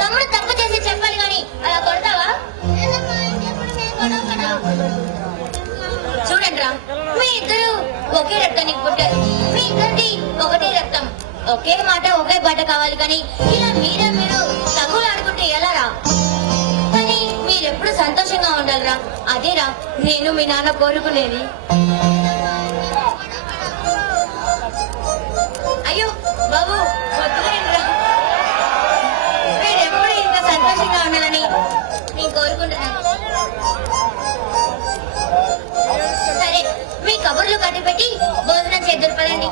తమ్ముడు తప్పు చేసి చెప్పాలి కానీ అలా కొడతావా? చూడండి రా, మీ ఇద్దరు ఒకే రక్తానికి పుట్టారు. మీ ఇద్దరిది ఒకటే రక్తం, ఒకే మాట ఒకే బట్ట కావాలి. కానీ ఇలా మీరు తగులు ఆడుకుంటే ఎలా రా? కానీ మీరెప్పుడు సంతోషంగా ఉండాలిరా. అదేరా నేను మీ నాన్న కోరుకునేది. అయ్యో బాబు, వద్దులేండిరా, మీరెప్పుడు ఇంత సంతోషంగా ఉండాలని నేను కోరుకుంటున్నాను. సరే, మీ కబుర్లు కట్టిపెట్టి భోజనం చేద్దరు పదండి.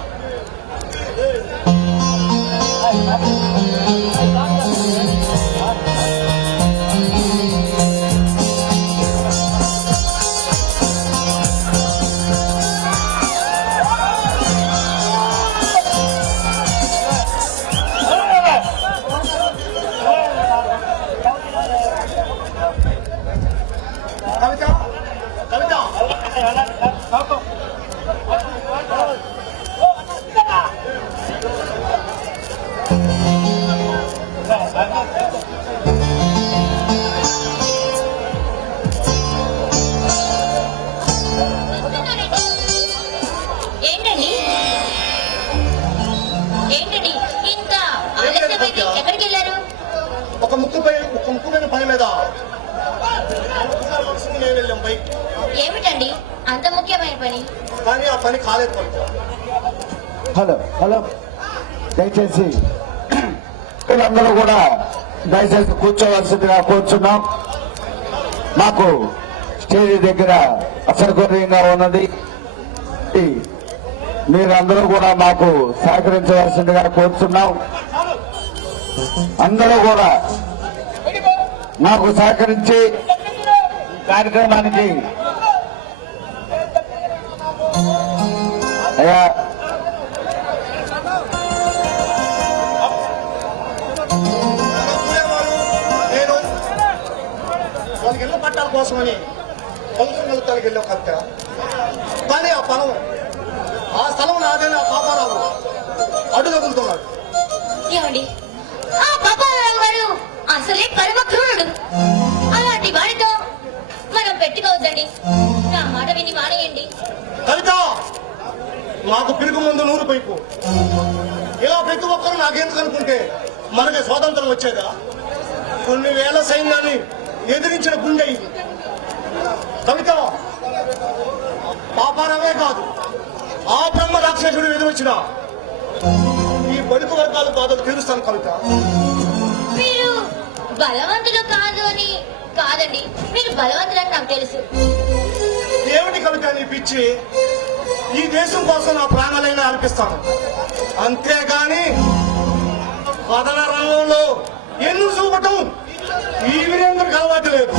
ఏమిటండి అంత ముఖ్యమైన పని? కానీ ఆ పని కాలేదు. హలో హలో, దయచేసి వీళ్ళందరూ కూడా దయచేసి కూర్చోవలసిందిగా కూర్చున్నాం. మాకు స్టేజ్ దగ్గర అసౌకర్యంగా ఉన్నది. మీరందరూ కూడా మాకు సహకరించవలసిందిగా కోరుతున్నాం. అందరూ కూడా మాకు సహకరించి కార్యక్రమానికి అయ్యా నేను వాళ్ళకి ఇళ్ళ పట్టాల కోసమని పొలసంగలతానికి వెళ్ళాం కనుక, కానీ ఆ పొలం, ఆ స్థలం నాదేని ఆ పాపారావు అడ్డుగదులుతున్నాడు. ఏమండి, ఆ పాపారావు గారు అసలే కర్మ క్రూరుడు. అలాంటి వాడితో మనం పెట్టుకోవద్దండి. నా మాట విని మానేయండి. కవిత, మాకు పిరుగు ముందు నూరు పైపు. ఇలా ప్రతి ఒక్కరు నాకెందుకు అనుకుంటే మనకి స్వాతంత్రం వచ్చేదా? కొన్ని వేల సైన్యాన్ని ఎదిరించిన గుండె ఇది. కవిత, పాపారావే కాదు, ఆ బ్రహ్మ రాక్షసుడు ఎదురొచ్చిన ఈ బడుగు వర్గాల బాధలు తీరుస్తాను. కవిత, మీరు బలవంతులు కాదు అని కాదండి, మీరు బలవంతులని నాకు తెలుసు. ఏమిటి కవిత నీ పిచ్చి? ఈ దేశం కోసం నా ప్రాణాలైనా అర్పిస్తాను, అంతేగాని కథన రంగంలో ఎన్ను చూపటం ఈ వీరేంద్రకు అలవాటు లేదు.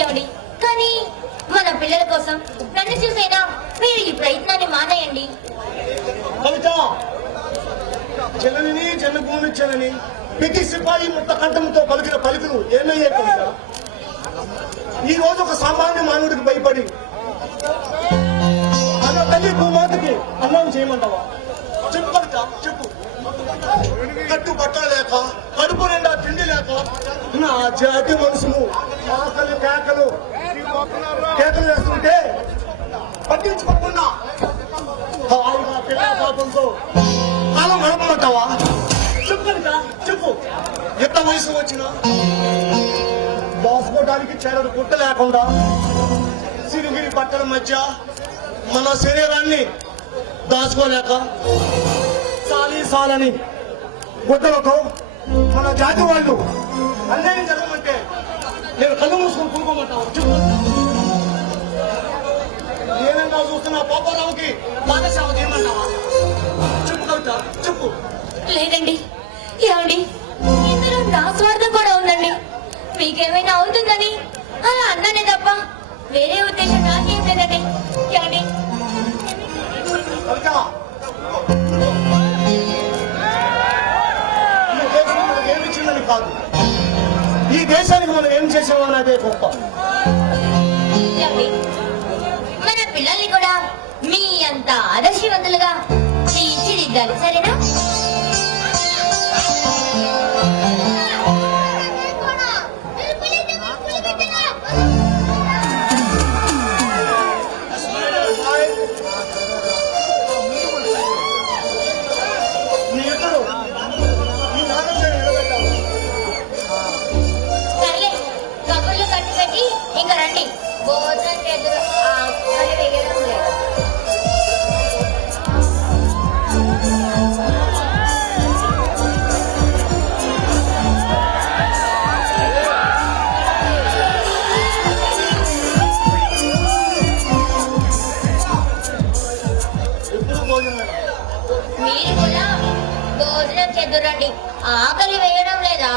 ఏమండి, కానీ మన పిల్లల కోసం నన్ను చూసైనా మీరు ఈ ప్రయత్నాన్ని మానేయండి. కవిత, జనని జన్మభూమి జనని ప్రతి సిపాయి ముత్త కంఠంతో పలికిన పలుకులు ఏమయ్యే కవిత? ఈ రోజు ఒక సామాన్య మానవుడికి భయపడి అన్న తల్లి భూమాతకి అన్నం చేయమంటావా? చెప్పు కవిత, చెప్పు. కట్టు బట్టలు లేక, కడుపు నిండా తిండి లేక నా జాతి మనుషులు ఆకలి కేకలు వేస్తుంటే పట్టించుకోకుండా హాయిగా పిల్లల పాపంతో కాలం గడపమంటావా? చెప్పు కనుక, చెప్పు. ఎంత వయసు వచ్చినా దాచుకోవడానికి చేరడు గుట్ట లేకుండా సిరిగిరి బట్టల మధ్య మన శరీరాన్ని దాచుకోలేక సాలని గుడ్డలతో మన జాతి వాళ్ళు అన్యాయం జరగమంటే నేను కళ్ళు మూసుకొని కూడుకోమంటావు? చెప్పు. ఏమైనా చూస్తున్నా పాపారావుకి పాదసేవ చేయమంటావా? చెప్పు కవిత, చెప్పు. లేదండి, ఏమండి, ఇందులో నా స్వార్థం కూడా ఉందండి. మీకేమైనా అవుతుందని అలా అన్నానే తప్ప వేరే ఉద్దేశం నాకేం లేదండి. ఏమండి, కవిత, ఈ దేశం మనకు ఏమి ఇచ్చిందని కాదు, ఈ దేశానికి మనం ఏం చేసామన్నదే గొప్ప. ఏమండి, మన పిల్లల్ని కూడా మీ అంత ఆదర్శవంతులుగా తీర్చిదిద్దాలి, సరేనా? మీ ఇద్దరు ఈ నాటకం నిలబెట్టాలి. సర్లే, కబుర్లు కట్టి పెట్టి ఇంకా రండి. భోజనం చేతులు ఆకలి వేయడం లేదు. ఎప్పుడు భోజనం మీరు కూడా భోజనం చేద్దురండి. ఆకలి వేయడం లేదా?